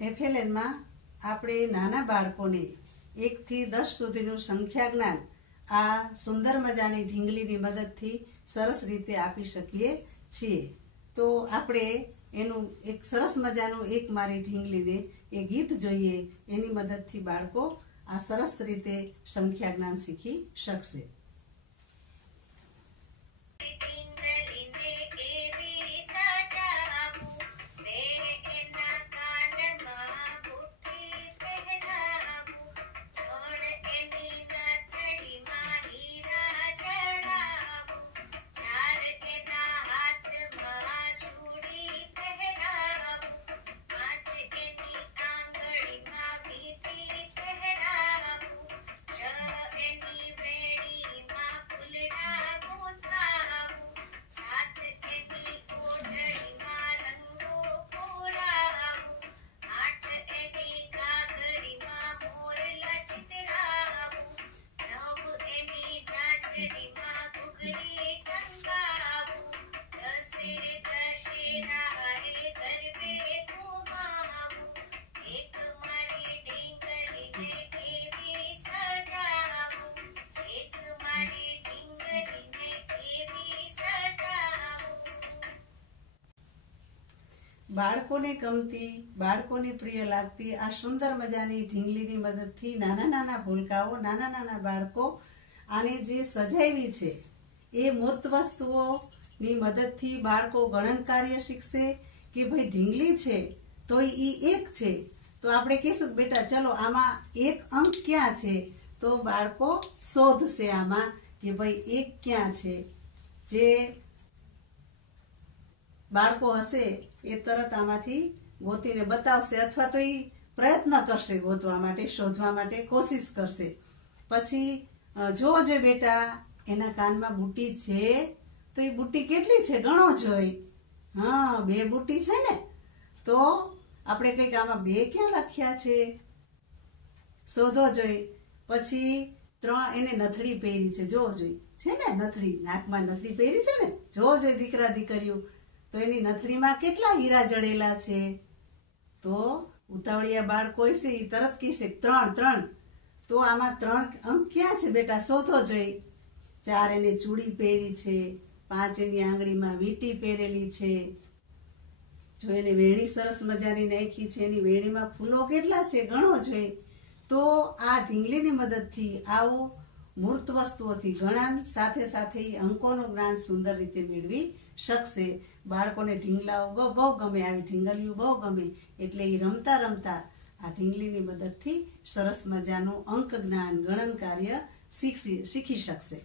FLN માં આપણે નાના બાળકોને 1 થી 10 સુધીનું સંખ્યા જ્ઞાન આ સુંદર મજાની ઢીંગલીની મદદથી સરસ રીતે આપી શકીએ છીએ। તો આપણે એનું એક સરસ મજાનું એક મારી ઢીંગલીને એ ગીત જોઈએ, એની મદદથી બાળકો આ સરસ રીતે સંખ્યા જ્ઞાન શીખી શકશે। બાળકોને ગમતી, બાળકોને પ્રિય લાગતી આ સુંદર મજાની ઢીંગલીની મદદથી નાના નાના ભૂલકાઓ, નાના નાના બાળકો આને જે સજાવી છે એ મૂર્ત વસ્તુઓની મદદથી બાળકો ગણન કાર્ય શીખશે કે ભાઈ ઢીંગલી છે તો એ 1 છે, તો આપણે કહીશું બેટા ચલો આમાં 1 અંક ક્યાં છે, તો બાળકો શોધશે આમાં કે ભાઈ 1 ક્યાં છે। જે બાળકો હશે એ તરત આમાંથી ગોતીને બતાવશે અથવા તો એ પ્રયત્ન કરશે ગોતવા માટે, શોધવા માટે કોશિશ કરશે। પછી જોજે બેટા એના કાનમાં બુટ્ટી છે તો એ બુટ્ટી કેટલી છે ગણો જોઈ, હા 2 બુટ્ટી છે ને, તો આપણે કંઈક આમાં 2 ક્યાં લખ્યા છે શોધો જોઈ। પછી 3 એને નથડી પહેરી છે, જોવો જોઈ છે ને નથડી, નાકમાં નથડી પહેરી છે ને, જોવો જોઈ દીકરા દીકરીઓ, તો એની નથડીમાં કેટલા હીરા જડેલા છે, તો ઉતાવળિયા બાળકો છે એ તરત કહેશે 3, તો આમાં 3 અંક ક્યાં છે બેટા શોધો જોઈ। 4 એને ચૂડી પહેરી છે, 5 એની આંગળીમાં વીંટી પહેરેલી છે, જો એને વેણી સરસ મજાની નાખી છે, એની વેણીમાં ફૂલો કેટલા છે ગણો જોઈ। તો આ ઢીંગલીની મદદથી આવું મૂર્ત વસ્તુઓથી ગણન સાથે સાથે અંકોનું જ્ઞાન સુંદર રીતે મેળવી શકશે। બાળકોને ઢીંગલાઓ બહુ ગમે, આવી ઢીંગલીઓ બહુ ગમે, એટલે એ રમતા રમતા આ ઢીંગલીની મદદથી સરસ મજાનું અંક જ્ઞાન, ગણન કાર્ય શીખી શકશે।